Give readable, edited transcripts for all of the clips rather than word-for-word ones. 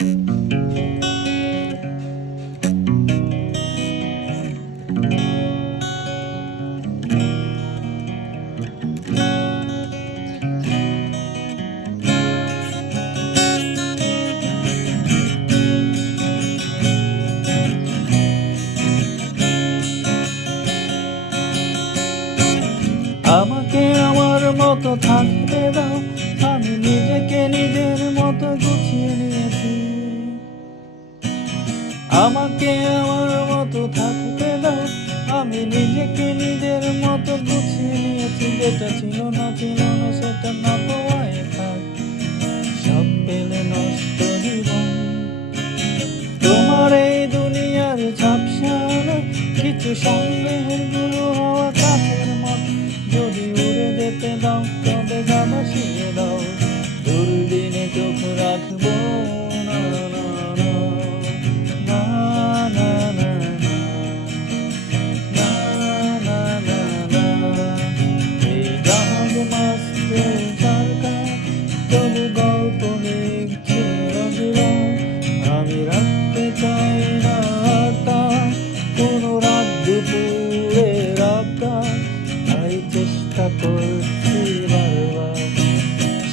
আমাকে আমার মতো থাকতে দাও, আমি নিজেকে নিজের মতো গুছিয়ে নিয়েছি। আমাকে আমার মতো থাকতে দাও, আমি নিজেকে নিজের মতো গুছিয়ে নিয়েছি। যেটা ছিল না সেটা না পাওয়ায় থাক, সব পেলে নষ্ট জীবন। তোমার এই দুনিয়ার ঝাপসানো কিছু সন্দেহের গুলো হওয়া কাছের মতো, যদি উড়ে যেতে দাও তবে গা ভাসিয়ে দাও। দুর্দিনে চোখ রাখবো না, না, না, না, না, না, না, না, না, না, না। এই জাহাজ মাস্তে ঝালকা তবু গল্প লিখছে অবিরাম। আমি রাখতে চাই না তা কোনো রাত দুপুরে রাতটা, তাই চেষ্টা করছি বারবার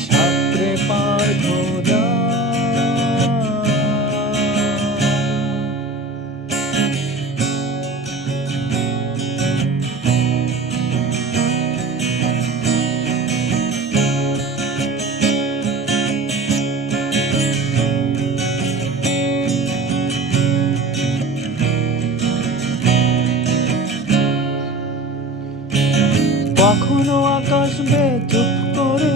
সাঁতরে পার খোঁজা। কখনো আকাশ বেয়ে চুপ করে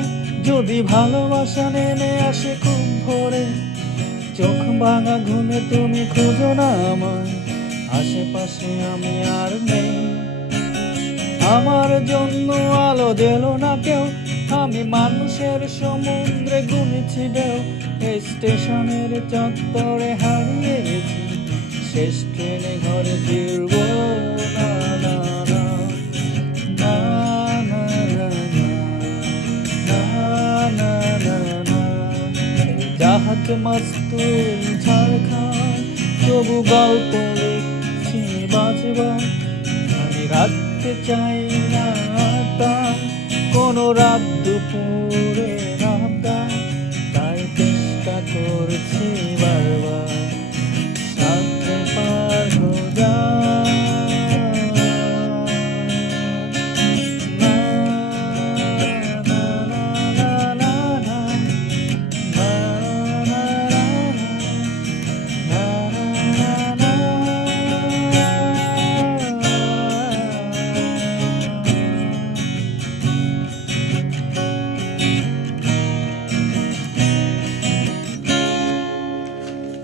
যদি ভালোবাসা নেমে আসে খুব ভোরে, চোখ ভাঙা ঘুমে তুমি খুঁজো না আমার, আশেপাশে আমি আর নেই। আমার জন্য আলো দিলো না কেউ, আমি মানুষের সমুদ্রে গুনেছি ঢেউ। এই স্টেশনের চত্বরে হারিয়ে গেছি, শেষ ট্রেনে ঘরে ফিরবো না, না, না, না, না, না, না, না, না, না। জাহাজ মাস্তুল ঝাড়খণ্ড তবু গল্প লিখছি বাজবার। আমি রাখতে চাই না তা কোনো রাত দুপুরে